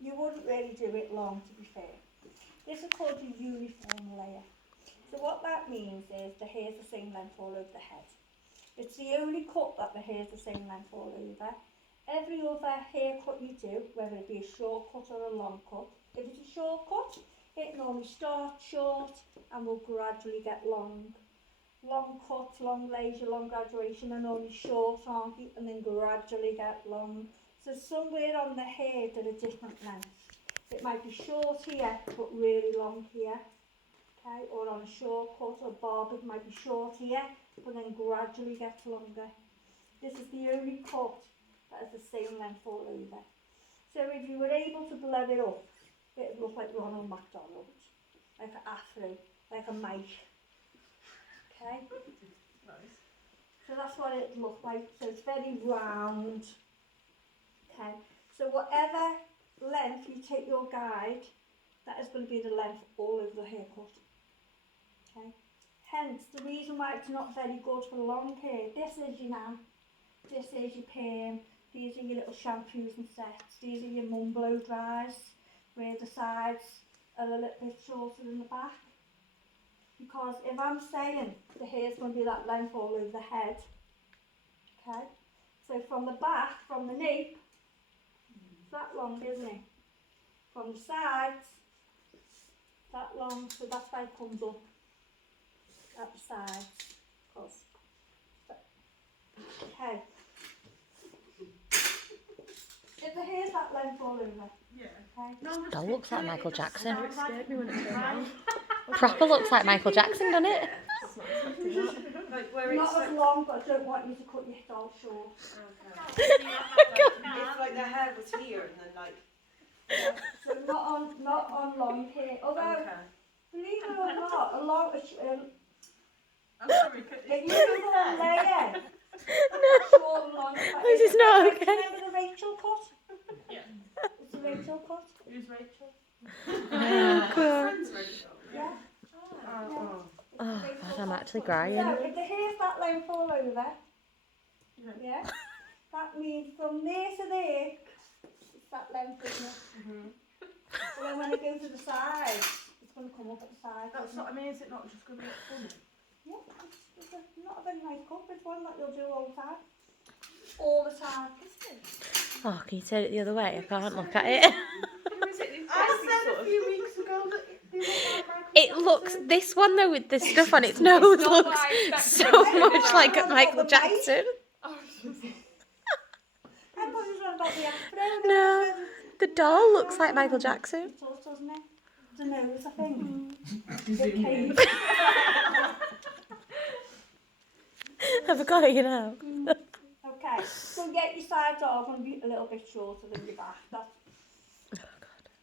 You wouldn't really do it long, to be fair. This is called a uniform layer. So what that means is the hair's the same length all over the head. It's the only cut that the hair's the same length all over. Every other haircut you do, whether it be a short cut or a long cut, if it's a short cut, it normally starts short and will gradually get long. Long cut, long laser, long graduation are normally short, aren't they? And then gradually get long. So somewhere on the hair they're a different length. It might be short here, but really long here. Okay, or on a short cut or bob, it might be short here, but then gradually gets longer. This is the only cut that is the same length all over. So if you were able to blow it up, it would look like Ronald McDonald, like an afro, like a mic. Okay? Nice. So that's what it looked like. So it's very round. Okay? So whatever length you take your guide, that is going to be the length all over the haircut. Okay? Hence, the reason why it's not very good for long hair, this is your nam, this is your perm, these are your little shampoos and sets, these are your mum blow dries, where the sides are a little bit shorter than the back. Because if I'm saying the hair's going to be that length all over the head, okay, so from the back, from the nape, it's that long, isn't it? From the sides, that long, so that's why it comes up at the sides. Okay. If the hair's that length all over, Yeah. okay. No, Doll looks like Michael Jackson. It scared me when it turned round. Proper looks like Michael Jackson, doesn't it? Like where Not it's as like, long, but I don't want you to cut your doll short. okay. If like the hair was here and then like. Yeah. So not on long hair. Although, Okay. believe it or not, a long I'm sorry. if you Google a layer, No, short and long. this is not okay. Remember the Rachel cut? Yeah. It's the Rachel cut. Who's Rachel? Oh, God. Friend's Rachel. Yeah. Oh. It's the Oh, Rachel God, I'm cut. actually So crying. if the hair's that length all over, Yeah. yeah, that means from there to there, it's that length, isn't it? So then when it goes to the sides, it's going to come up at the sides. That's not, I mean, is it not just going to be funny? Yeah, it's not a very nice cup. It's one that you'll do all the time. All the time. Oh, can you turn it the other way? I can't look at it. Who is it? I said a few weeks ago that they look like Michael It looks, Jackson. this one though with the stuff on its nose not what looks I expected. so much like Not Michael about the mic. Jackson. Oh, I thought you were on about the afro. No, the doll looks like Michael Jackson. It does, doesn't it? The nose, I think. Zoom The in. cave. Have I got it, you know? Okay, so get your sides are going to be a little bit shorter than your back.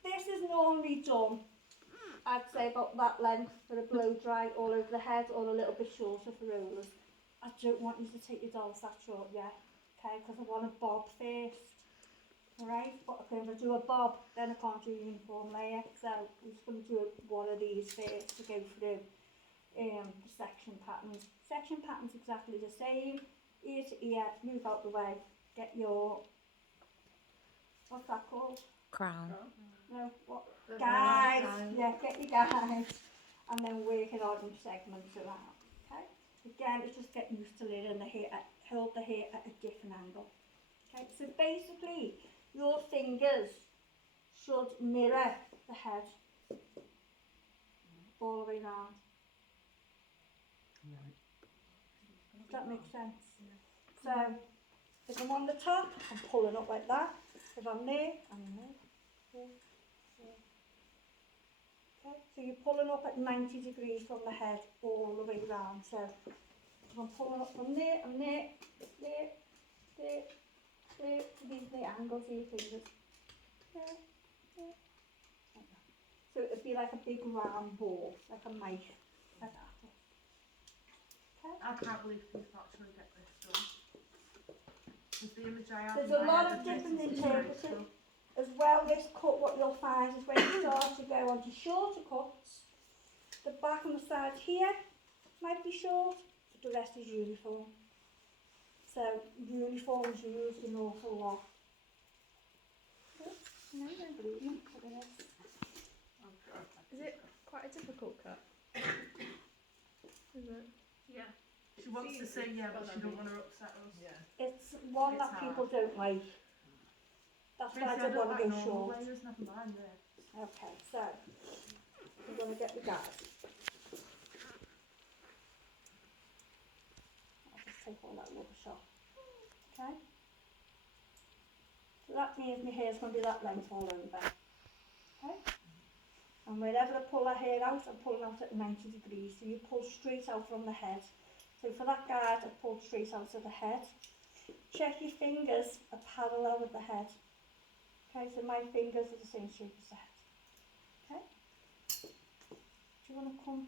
This is normally done, I'd say about that length for a blow dry all over the head or a little bit shorter for rollers. I don't want you to take your dolls that short yet, okay, because I want a bob first. Alright, but if I do a bob, then I can't do a uniform layer, so I'm just going to do one of these first to go through the section patterns. Section patterns exactly the same, ear to ear, move out the way, get your, what's that called? Crown. No, what? Guys, yeah, get your guys, and then work it on in segments around, okay? Again, it's just get used to letting the hair, hold the hair at a different angle. Okay, so basically, your fingers should mirror the head all the way round. Does that make sense? So, if I'm on the top, I'm pulling up like that. If I'm there, I'm there. Okay, so you're pulling up at 90 degrees from the head all the way round. So, if I'm pulling up from there, I'm there, there, there, there. These are the angles of your fingers. There, there. Like that. So it'd be like a big round ball, like a mic, like that. I can't believe people actually get this done. With the image I have There's in a my lot head of this different is interpreters. Rachel. As well, this cut, what you'll find is when you start to go on to shorter cuts, the back and the sides here might be short, but the rest is uniform. So uniform is used an awful lot. No, no bleeding. Look at this. I'm sure Is it quite a difficult cut? Is it? Yeah. She wants to say yeah, but she don't want to upset us. Yeah. It's one It's that people don't like. That's why I Tracy, I don't don't want like to go normal short. layers, never mind this. Okay, so we're going to get the guard. I'll just take all that rubbish off. Okay? So that means my hair's going to be that length all over. Okay? And wherever I pull that hair out, I'm pulling out at 90 degrees. So you pull straight out from the head. So for that guard, I pulled straight out of the head. Check your fingers are parallel with the head. Okay, so my fingers are the same shape as the head. Okay? Do you want to come?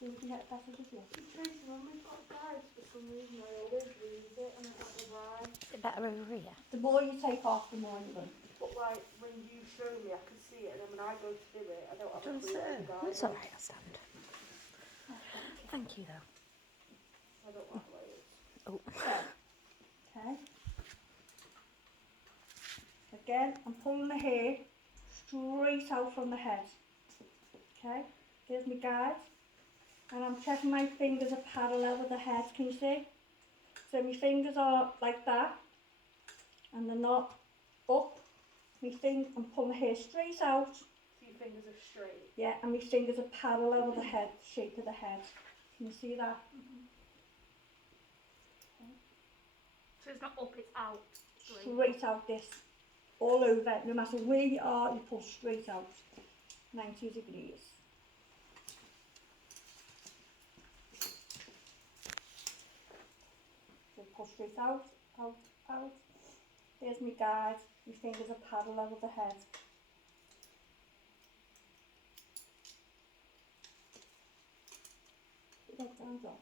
So we can get better with you. Tracy, when we've got guides, for some reason I always lose it and I don't know why. Is it better over here? The more you take off, the more you win. But like when you show me, I can see it, and then when I go to do it, I don't have a Don't clue what the guy It's alright, I'll stand. Thank you though. I don't like layers. Oh. So, okay. Again, I'm pulling the hair straight out from the head. Okay, there's my guide. And I'm checking my fingers are parallel with the head, can you see? So my fingers are like that. And they're not up. I'm pulling the hair straight out. So your fingers are straight. Yeah, and my fingers are parallel with the head, shape of the head. Can you see that? So it's not up, it's out. Straight out this. All over. No matter where you are, you pull straight out. 90 degrees. So pull straight out, out, out. There's my guide. My fingers are parallel with the head. Leg down, drop.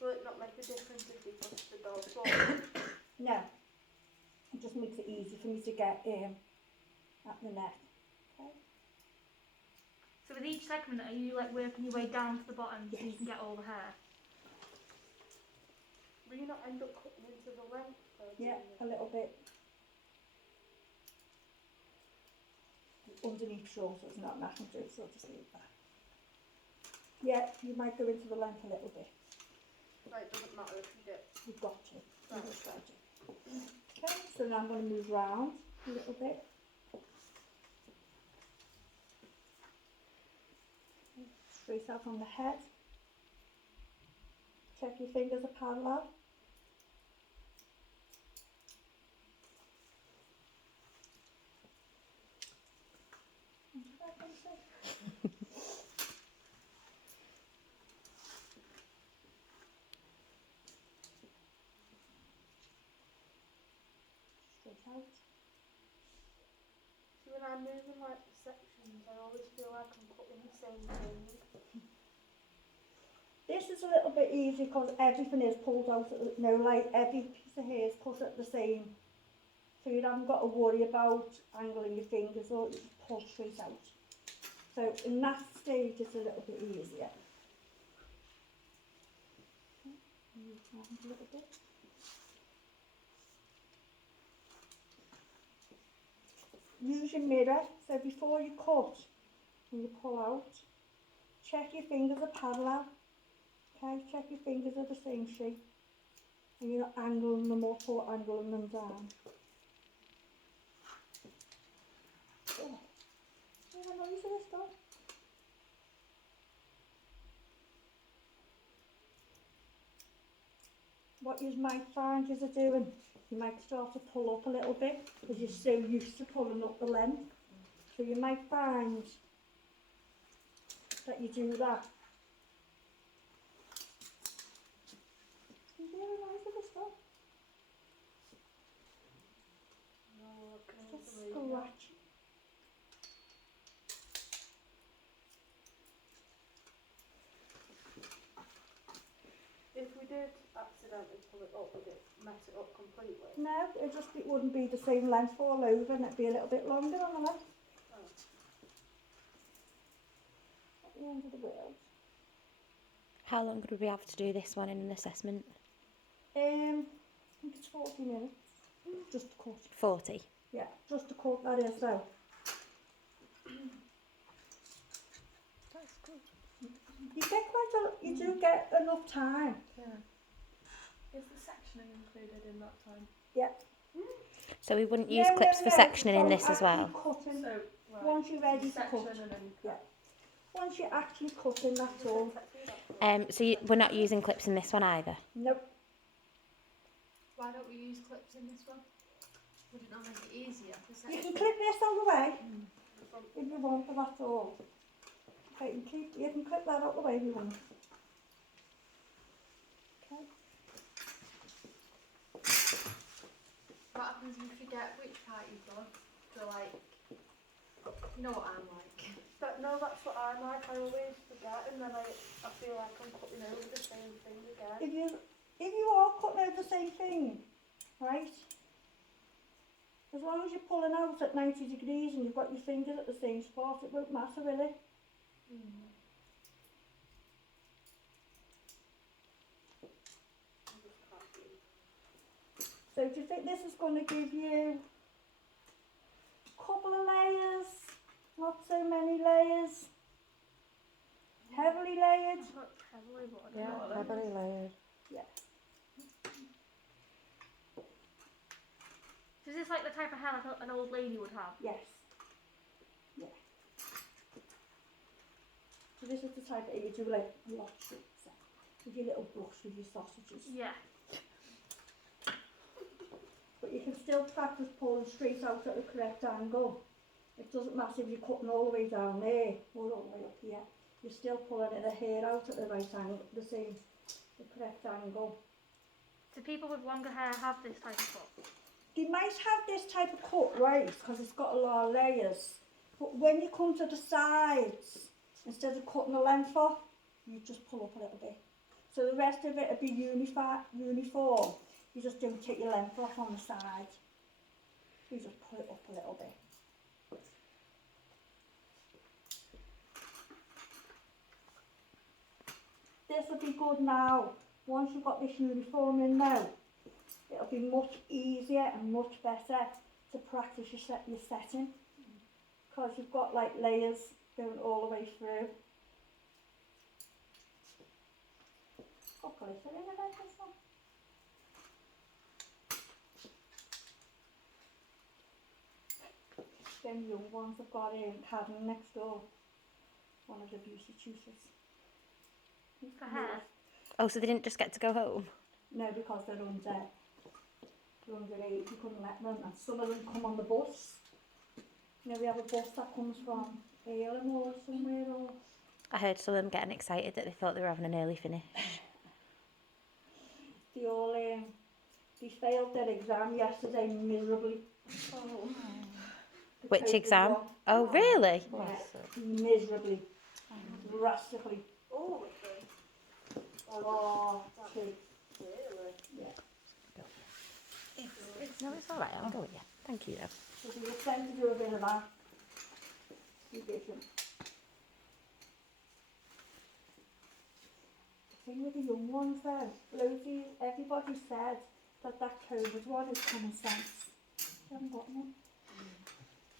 Will it not make a difference if we push the dog forward? No. It just makes it easy for me to get at the neck. Okay. So with each segment, are you like working your way down to the bottom so you can get all the hair? Will you not end up cutting into the length? Yeah, a little bit. Underneath short, so it's not nothing to it, so I'll just leave that. Yeah, you might go into the length a little bit. Right, it doesn't matter if you get. You've got to. Right. You've got to. Okay, so now I'm going to move round a little bit. Straight out from the head. Check your fingers are parallel. Straight out. See, when I'm moving like the sections, I always feel like I'm cutting the same thing. This is a little bit easy because everything is pulled out, like every piece of hair is cut at the same. So you haven't got to worry about angling your fingers or you just pull straight out. So in that stage it's a little bit easier. Okay, move around a little bit. Use your mirror, so before you cut and you pull out, check your fingers are parallel. Okay, check your fingers are the same shape. And you're not angling them up or angling them down. Oh, you have a noise of this dog? What you might find is doing, you might start to pull up a little bit because you're so used to pulling up the length. So you might find that you do that. Can you hear the noise of this dog? No, I Just scratch. If we did accidentally pull it up, would it mess it up completely? No, it wouldn't be the same length all over and it'd be a little bit longer on the left. Oh. At the end of the world. How long would we have to do this one in an assessment? think it's 40 minutes. Just to cut. 40. Yeah, just to cut that is though. That's good. You get you do get enough time. Yeah. Is the sectioning included in that time? Yeah. So we wouldn't use No, clips no, for no, sectioning in from this as well. actually Cutting, So, right. once you're ready to section cut. and then Yeah. Once you're actually cutting, that's all. So we're not using clips in this one either. Nope. Why don't we use clips in this one? Wouldn't that make it easier? You can clip this out the way if you want, but that's all. Okay, you can clip that out the way if you want. Okay. What happens if you forget which part you've done? So like, you know what I'm like. But no, that's what I'm like. I always forget, and then I feel like I'm cutting over the same thing again. If you are cutting out the same thing, right? As long as you're pulling out at 90 degrees and you've got your fingers at the same spot, it won't matter, will it? So do you think this is going to give you a couple of layers? Not so many layers? Heavily layered? Not heavily, but I don't know. heavily layered. Yeah. Is this like the type of hair like an old lady would have? Yes. Yeah. So this is the type that you do like a lot shorter. With your little brush with your sausages. Yeah. But you can still practice pulling straight out at the correct angle. It doesn't matter if you're cutting all the way down there or all the way up here. You're still pulling the hair out at the right angle, the correct angle. Do people with longer hair have this type of cut? They might have this type of cut, right, because it's got a lot of layers. But when you come to the sides, instead of cutting the length off, you just pull up a little bit. So the rest of it will be uniform. You just don't take your length off on the side. You just pull it up a little bit. This will be good now. Once you've got this uniform in now, it'll be much easier and much better to practice your setting. Because you've got like layers going all the way through. Got glitter in it, this one. Them young ones have got Cadden next door. One of the beauty tutors. For hair? Oh, so they didn't just get to go home? No, because they're underage, you couldn't let them, and some of them come on the bus. You know, we have a bus that comes from Ealing or somewhere, or... I heard some of them getting excited that they thought they were having an early finish. They all, they failed their exam yesterday miserably. Oh. The Which COVID exam? one. Oh, really? Yeah, miserably. Drastically. Oh, Oh, two. really? Yeah. No, it's all right. I'll go with you. Thank you, though. So they were sent to do a bit of that. Revision. The thing with the young ones though, everybody said that COVID one is common sense. You haven't got one.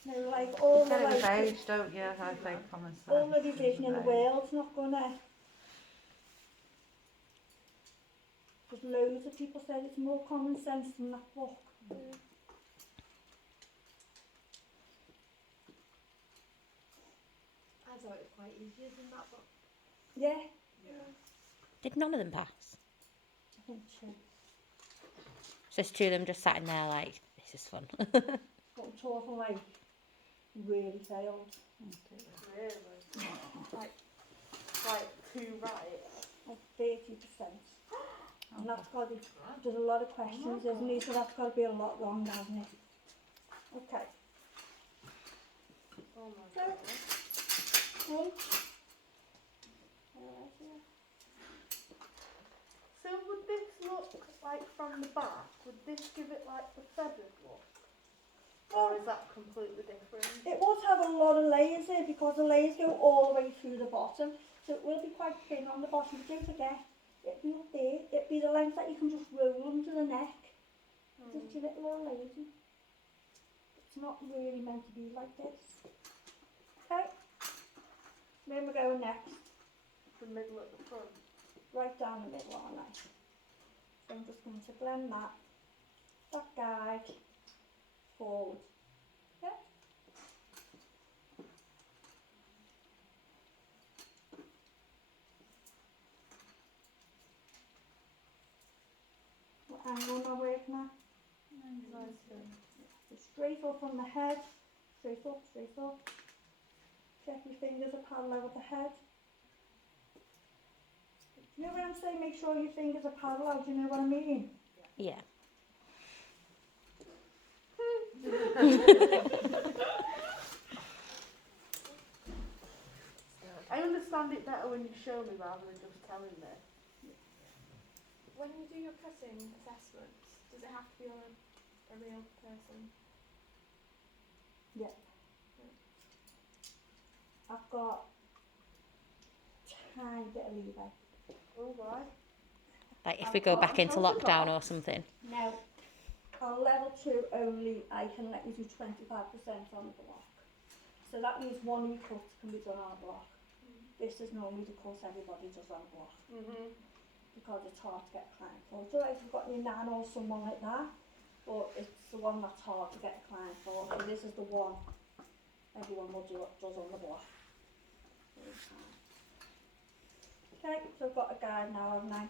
No, like all the Get it with like, age, don't you? I think common sense. all the revision in the Age. world's not gonna. Because loads of people said it's more common sense than that book. I thought it was quite easier than that book. Yeah, Did none of them pass? I think so. So it's two of them just sat in there like, this is fun. But I'm talking like really failed. Really? like two right? Like 30%. And that's got to be, there's a lot of questions, isn't there? So that's got to be a lot wrong, hasn't it? Okay. Oh my So, god. one. So would this look like from the back? Would this give it like the feathered look? Or is that completely different? It would have a lot of layers there because the layers go all the way through the bottom. So it will be quite thin on the bottom. But don't forget, it'll be up there. It'll be the length that you can just roll under the neck. Just your little old lady. It's not really meant to be like this. Okay. Where we're going next? The middle at the front. Right down the middle, aren't I? So I'm just going to blend that guide forward. Yeah. What angle am I working at? So straight up on the head, straight up, straight up. Check your fingers are parallel with the head. You know when I'm saying make sure your fingers are parallel, do you know what I mean? Yeah. I understand it better when you show me rather than just telling me. When you do your cutting assessments, does it have to be on a real person? Yeah. I've got a tiny bit of leeway. Oh, why? Like if we go back into lockdown or something. Now, on level 2 only, I can let you do 25% on the block. So that means one cut can be done on a block. This is normally the cut everybody does on a block. Because it's hard to get a client for. It's alright if you've got your nan or someone like that, but it's the one that's hard to get a client for. So this is the one everyone will do does on the block. Okay, so I've got a guide now, haven't I?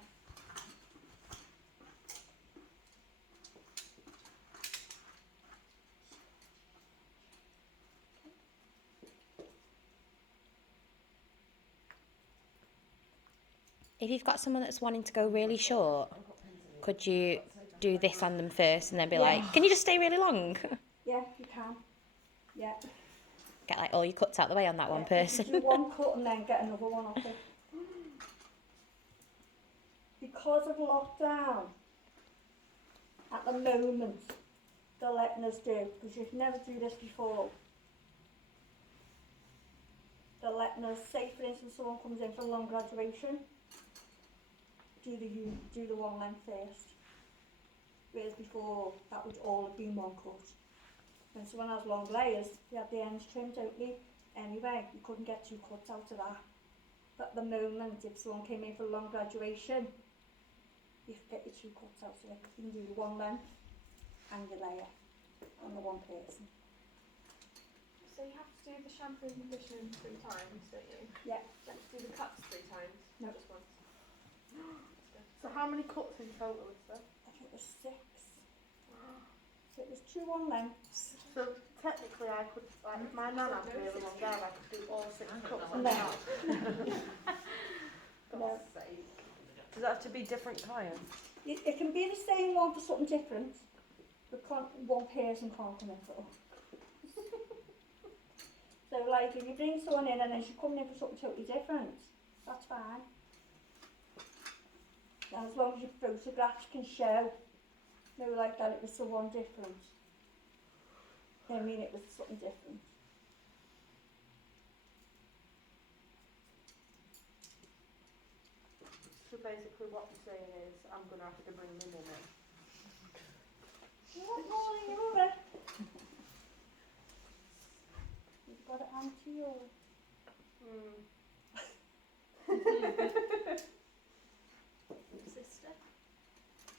If you've got someone that's wanting to go really short, could you do this on them first and then be Yeah. like, can you just stay really long? Yeah, you can. Yeah. Get like all your cuts out the way on that one Yeah, person. you do one cut and then get another one off it. Because of lockdown, at the moment, they're letting us do, because you've never do this before. They're letting us, say for instance someone comes in for a long graduation, do the one length first. Whereas before, that would all have been one cut. When someone has long layers, they have the ends trimmed, don't they? Anyway, you couldn't get 2 cuts out of that. But at the moment, if someone came in for a long graduation, you could get your 2 cuts out of it. You can do the one length and your layer on the one person. So you have to do the shampoo and conditioning 3 times, don't you? Yeah. You have to do the cuts 3 times? No. Just once? So how many cuts in total is there? I think it was 6. So it was 2 one lengths. So technically I could, like if my nan had really long hair, I could do all 6 cuts on No. that. No. God's sake. Does that have to be different clients? It can be the same one for something different, but one person can't come in for all. So like if you bring someone in and then she's coming in for something totally different, that's fine. And as long as your photographs can show, like that it was someone different. I mean it was something different. So basically what you're saying is I'm going to have to bring my mum in. What more than your mother? You've got it onto your... Sister?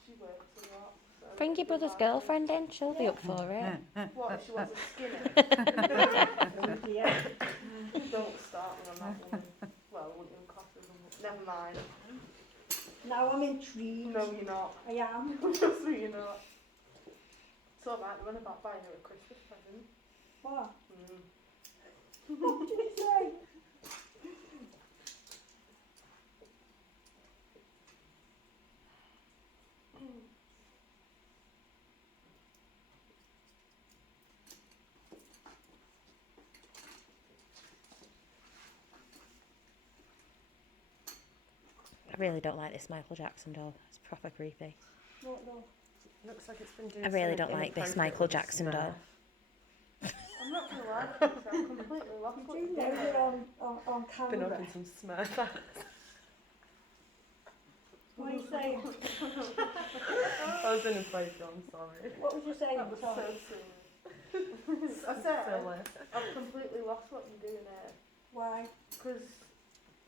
She works a lot. So Bring your brother's girlfriend in, she'll be up for it. What, she wants a skinny? Oh dear. Don't start me on that one. Well, I wouldn't even class her as a woman. Never mind. Now I'm intrigued. No, you're not. I am. Trust me, you're not. It's alright, they're on about buying her a Christmas present. What? What did you say? I really don't like this Michael Jackson doll. It's proper creepy. What though? Looks like it's been doing I really something don't like this inappropriate Michael with the Jackson smell. doll. I'm not going to lie to you, I'm completely lost. You what do you're know doing. you're on Been camera. up in some smurf. What are you saying? I was in a photo, I'm sorry. What was you saying? That was so Sorry. silly. I said, Silly. I've completely lost what you're doing here. Why? Because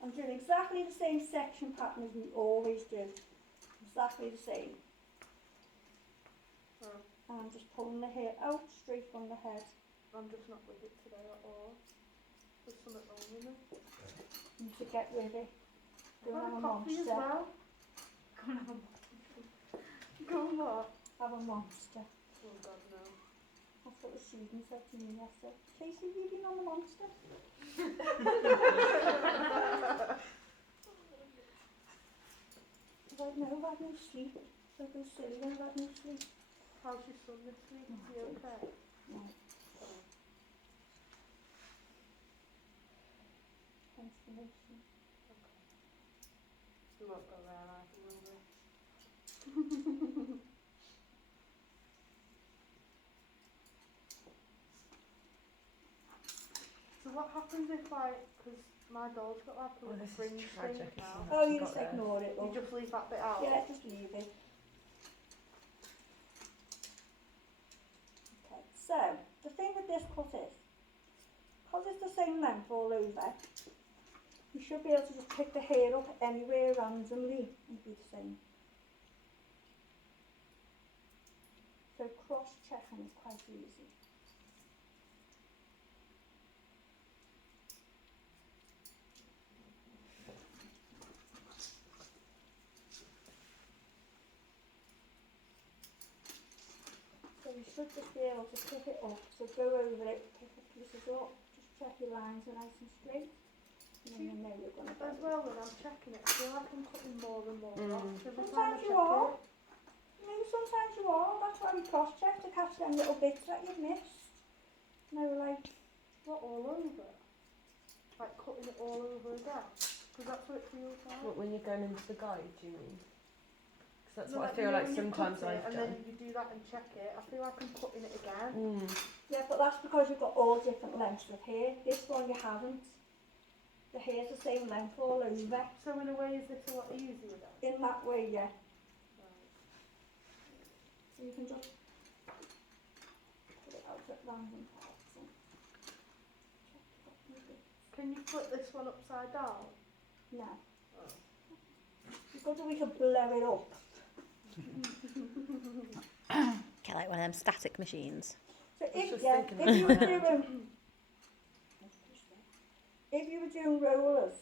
I'm doing exactly the same section pattern as we always do. Exactly the same. Oh. And I'm just pulling the hair out straight from the head. I'm just not with it today at all. There's something wrong with me. You need to get with it. Go and I've have a had coffee as monster. well. Go and have a Go on, what? Have a monster. Oh God, no. That's what the student said to me yesterday. Tracy, have you been on the monster? I was like, no, I've had no sleep. So I've been silly when I've had no sleep. How's your son this week? Is he okay? No, Oh. constellation. We won't go there either, will we? So what happens if because my doll's got like a Oh, little this is fringe tragic, thing now. isn't Oh, you Got just there. ignore it. You Love. just leave that bit out? Yeah, just leave it. Okay, so the thing with this cut is, because it's the same length all over, you should be able to just pick the hair up anywhere randomly and be the same. So cross-checking is quite easy. So you should just be able to pick it up, so go over it, pick the pieces up, just check your lines are nice and straight, and then you know you're going to go. As well, when I'm checking it, I feel like I'm cutting more and more off every time I Sometimes check you are. it. Maybe sometimes you are, that's why we cross-check to catch them little bits that you've missed. No, like, Not all over. Like cutting it all over again. Because that's what it feels like. What, when you're going into the guide, do you mean? Because that's No, what I you feel know like when you sometimes cut it I've and done. then you do that and check it, I feel like I'm cutting it again. yeah, but that's because you've got all different lengths of hair. This one you haven't. The hair's the same length all over. So in a way, is this a lot easier then? In that way, yeah. Right. So you can just put it out at random parts and check it up a bit. Can you flip this one upside down? No. Oh. You've got to we can blow it up. Get like one of them static machines. So was if, just yeah, thinking if you were about that. doing if you were doing rollers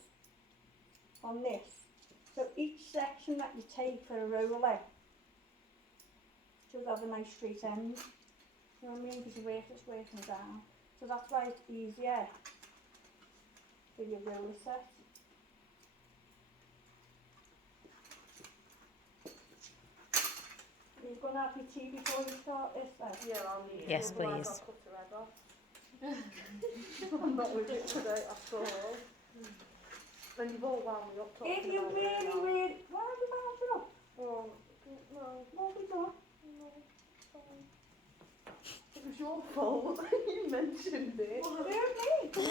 on this, so each section that you take for a roller should have a nice straight end. You know what I mean? Because your work is working down. So that's why it's easier for your roller set. Are you going to have your tea before you start this then? Yeah, I'll need it. Yes, Otherwise please. I'll cut her head off. I'm not with it today at all. Then you've all wound me up talking If you about it really, now. really... Why have you wound it up? Oh, no. What have we done? No, sorry. It was your fault. You mentioned it. Who me?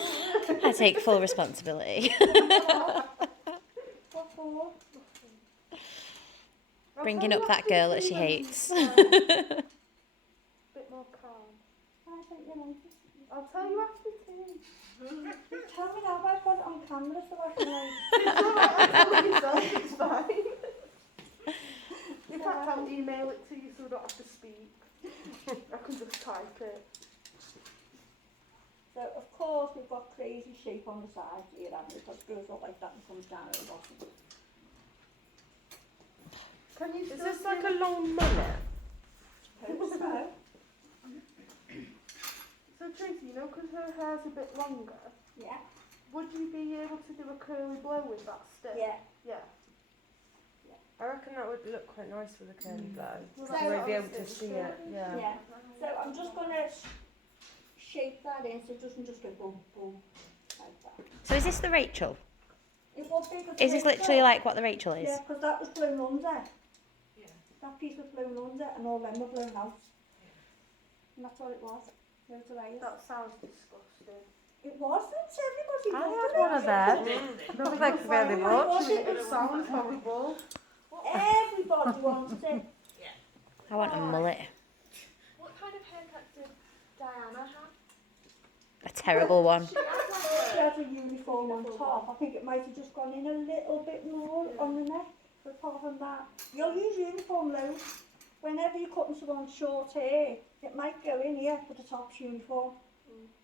I take full responsibility. What for? I'll Bringing tell up you that after girl tea that she then. hates. Bit more calm. I think you know. I'll tell you after tea. Tell me now, I've got it on camera so I can like... It's alright, I'll tell you yourself, it's fine. In fact, I'll email it to you so I don't have to speak. I can just type it. So of course we've got crazy shape on the side here, haven't we? Because it goes up like that and comes down at the bottom. Can you Is still this see like a long mullet? Hope so. So Tracy, you know, because her hair's a bit longer, Yeah. would you be able to do a curly blow with that still? Yeah. Yeah. I reckon that would look quite nice with a curly blow. Well, So- that's You what won't be I able was to see thinking. it. Yeah. Yeah. So I'm just going to shape that in so it doesn't just go boom, boom, like that. So is this the Rachel? It will be the Is this literally like what the Rachel is? Yeah, because that was blown under. That piece was blown under and all them were blown out. And that's all it was. No delays. That sounds disgusting. It wasn't. Everybody I loved had it. one of them. No, Thanks very much. Was it? It sounds horrible. Everybody wants it. I want a mullet. What kind of haircut did Diana have? A terrible one. She had She has a uniform on top. I think it might have just gone in a little bit more on the neck. But apart from that, you'll use uniform loads. Whenever you're cutting someone's short hair, it might go in here, but the top's uniform.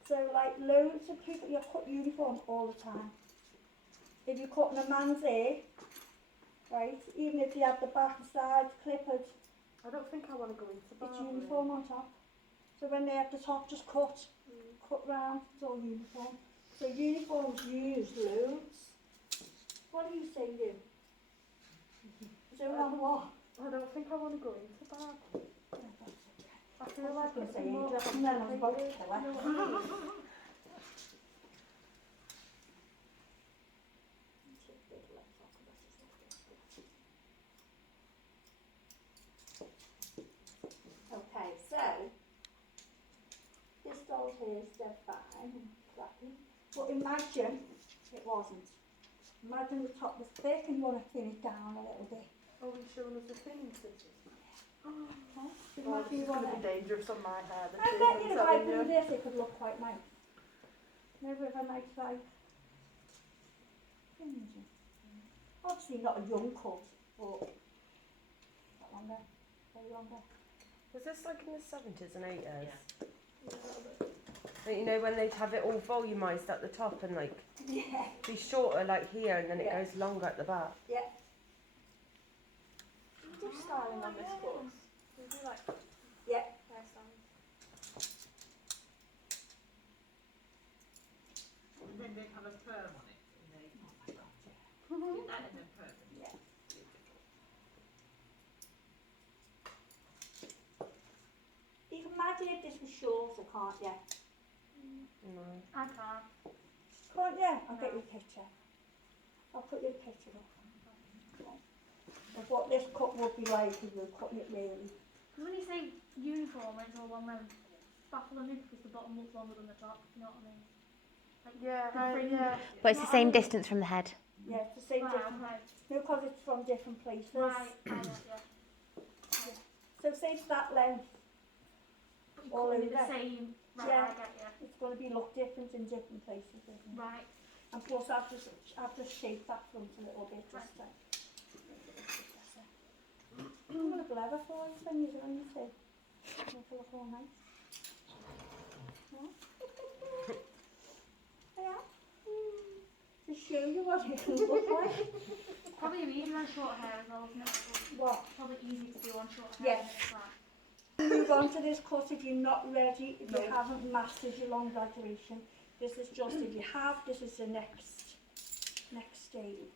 So like loads of people, you cut uniform all the time. If you're cutting a man's hair, right, even if you have the back and sides clipped, I don't think I want to go into it's barbering. uniform on top. So when they have the top just cut round, it's all uniform. So uniforms used loads. What do you say, you? Is there on what? I don't think I want to go into barbering. I feel I like was it's gonna say more you just- and then I was about to kill her. You know what I mean? Okay, so this doll's hair is dead fine and flappy, but imagine it wasn't. Imagine the top was thick and you want to thin it down a little bit. Are we showing us the thinning scissors? Okay? So Oh, imagine this you is want going to to. be dangerous on my hair. I bet you if I do this, it could look quite nice. Maybe if I make like, obviously not a young cut, but that longer, way longer. Was this like in the 70s and 80s? Like, you know, when they'd have it all volumised at the top and like Yeah, be shorter like here and then it Yeah. goes longer at the back. Do you do styling on this course? Do you do like yeah. hairstyling? And then they'd have a perm on it. And they, Get that and then perm. Yeah. You can imagine if this was shorter, can't you? No. I can't. Can't you? I'll get you a picture. I'll put you a picture up. Of what this cut would be like if you were cutting it really. Because when you say uniform and it's all one length, it's baffling me because the bottom looks longer than the top, you know what I mean? Like, Yeah, the fringe. yeah. But it's the same distance from the head. Yeah, it's the same Right, different. okay. No, because it's from different places. Right, I get ya. So say it's that length, But you All couldn't be the over. same. Right, Yeah. I get ya. it's going to be look different in different places, isn't it? Right. And plus I've just shaped that front a little bit just to I'm going to leather for you when you're on your feet. Make it look all nice. Yeah. Yeah. To show you what it can look like. Probably easier on short hair as well, isn't it? What? Probably easy to do on short hair. Yes. than flat. Move on to this cut if you're not ready, if you haven't mastered your long graduation. This is just if you have, this is the next stage.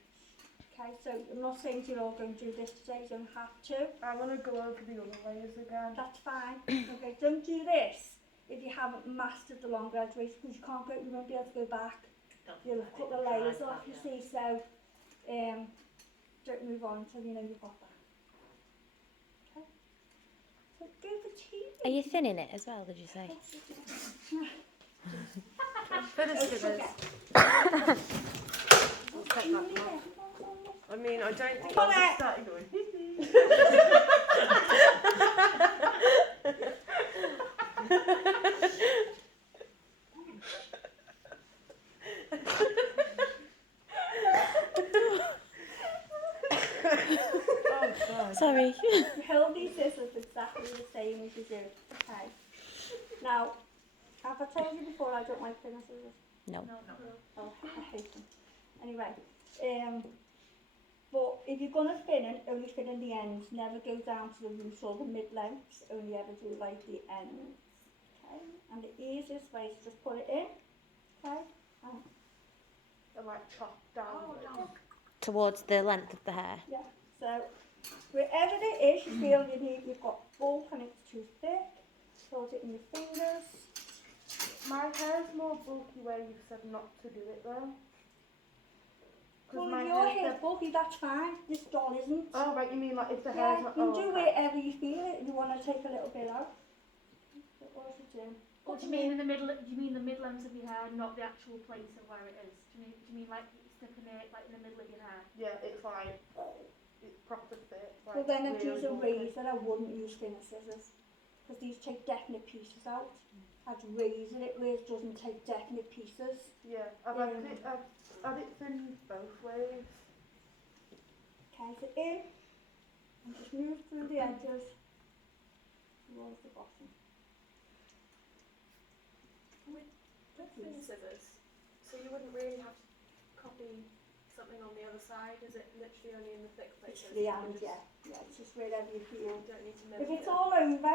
Okay, so I'm not saying you're all going to do this today, you don't have to. I want to go over the other layers again. That's fine. Okay, don't do this if you haven't mastered the long graduation because you can't go, you won't be able to go back. You'll cut the layers off, you see, so don't move on until you know you've got that. Okay? So go for tea. Are you thinning it as well, did you say? Okay. I mean, I don't think Come I'll on. just start going. Oh God. Sorry. You hold these scissors exactly the same as you do. Okay. Now, have I told you before I don't like thinner scissors? No. Oh, I hate them. Anyway, but if you're gonna thin it, only thin in the ends. Never go down to the roots or the mid lengths. Only ever do like the ends. Okay. And the easiest way is just put it in. Okay. And like chop down. Towards the length of the hair. Yeah. So wherever it is, you feel you've got bulk and it's too thick. Hold it in your fingers. My hair's more bulky where you said not to do it though. 'Cause Well, my if your hair's hair's bulky, that's fine. This doll isn't. Oh right, you mean like if the Yeah, hair's not... you oh, do okay. wherever you feel it. If you want to take a little bit out. What should you do? What do you mean in the middle? Do you mean the mid length of your hair, not the actual place of where it is? Do you mean like sticking it like in the middle of your hair? Yeah, it's like... it's proper thick. Like, Well, then I'd use a really razor, I wouldn't use thinner scissors. Because these take definite pieces out. I'd razor it where it doesn't take definite pieces. Yeah, I've had it thin both ways. Okay, so in, and just move through the edges towards the bottom. With thin scissors, so you wouldn't really have to copy something on the other side, is it literally only in the thick It's places? the You end, just- yeah, it's just wherever you feel. You don't need to If mimic it's it. all over,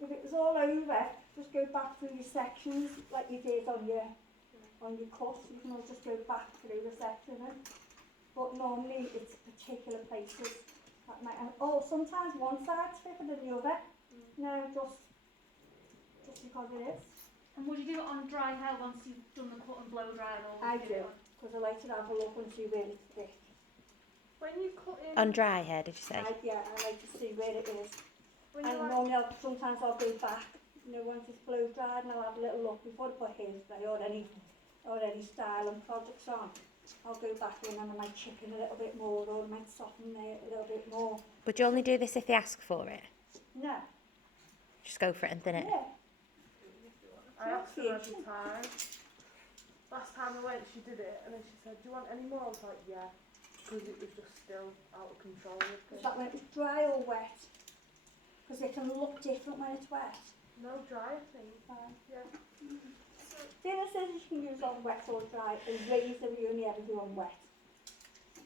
if it was all over, just go back through your sections like you did on your cut. You can all just go back through the sectioning. But normally it's particular places that might, and sometimes one side's thicker than the other. No, just because it is. And would you do it on dry hair once you've done the cut and blow dry, or I would you do, because I like to have a look and see where it's thick. When you cut in, On dry hair, did you say? I like to see where it is. When And you like, normally sometimes I'll go back, once it's blow dried, and I'll have a little look before I put hairspray or any styling products on. I'll go back in and I might chip in a little bit more, or I might soften it a little bit more. Would you only do this if they ask for it? No. Just go for it and thin it? Yeah. I asked her every time. Last time I went, she did it, and then she said, "Do you want any more?" I was like, "Yeah," because it was just still out of control. Is that when it's dry or wet? Because it can look different when it's wet. No dry, I think. Yeah. Thinner scissors you can use on wet or dry, and razor you only ever do on wet.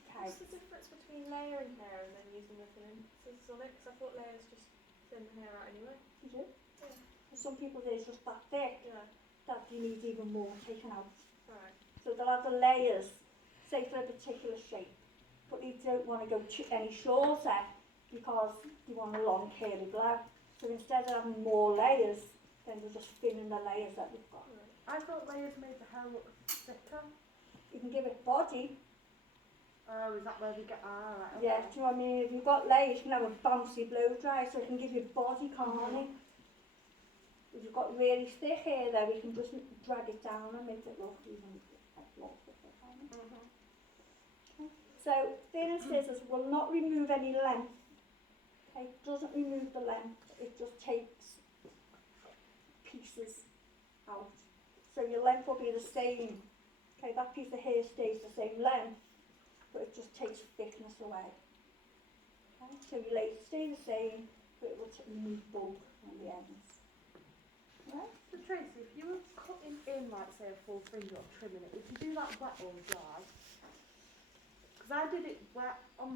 Okay. what's the difference between layering hair and then using the thin scissors on it? Because I thought layers just thin the hair out anyway. You do? Yeah. For some people it's just that thick Yeah. that you need even more taken out. Right. So they'll have the layers, say for a particular shape, but you don't want to go any shorter because you want a long curly blow. So instead of having more layers, then they're just thinning the layers that you've got. I thought layers made the hair look thicker. You can give it body. Oh, is that where they get? Ah, right. Okay. Yeah, do you know what I mean? If you've got layers, you can have a bouncy blow dry, so it can give you body, can't it? If you've got really thick hair though, you can just drag it down and make it look even more thicker, can't it? So thinner scissors will not remove any length. Okay, it doesn't remove the length, it just takes pieces out. So your length will be the same. Okay, that piece of hair stays the same length, but it just takes thickness away. Okay, so your layers stay the same, but it will remove bulk on the ends. Right? So Tracy, if you were cutting in, like, say, a full finger or trimming it, would you do that wet or dry? Because I did it wet on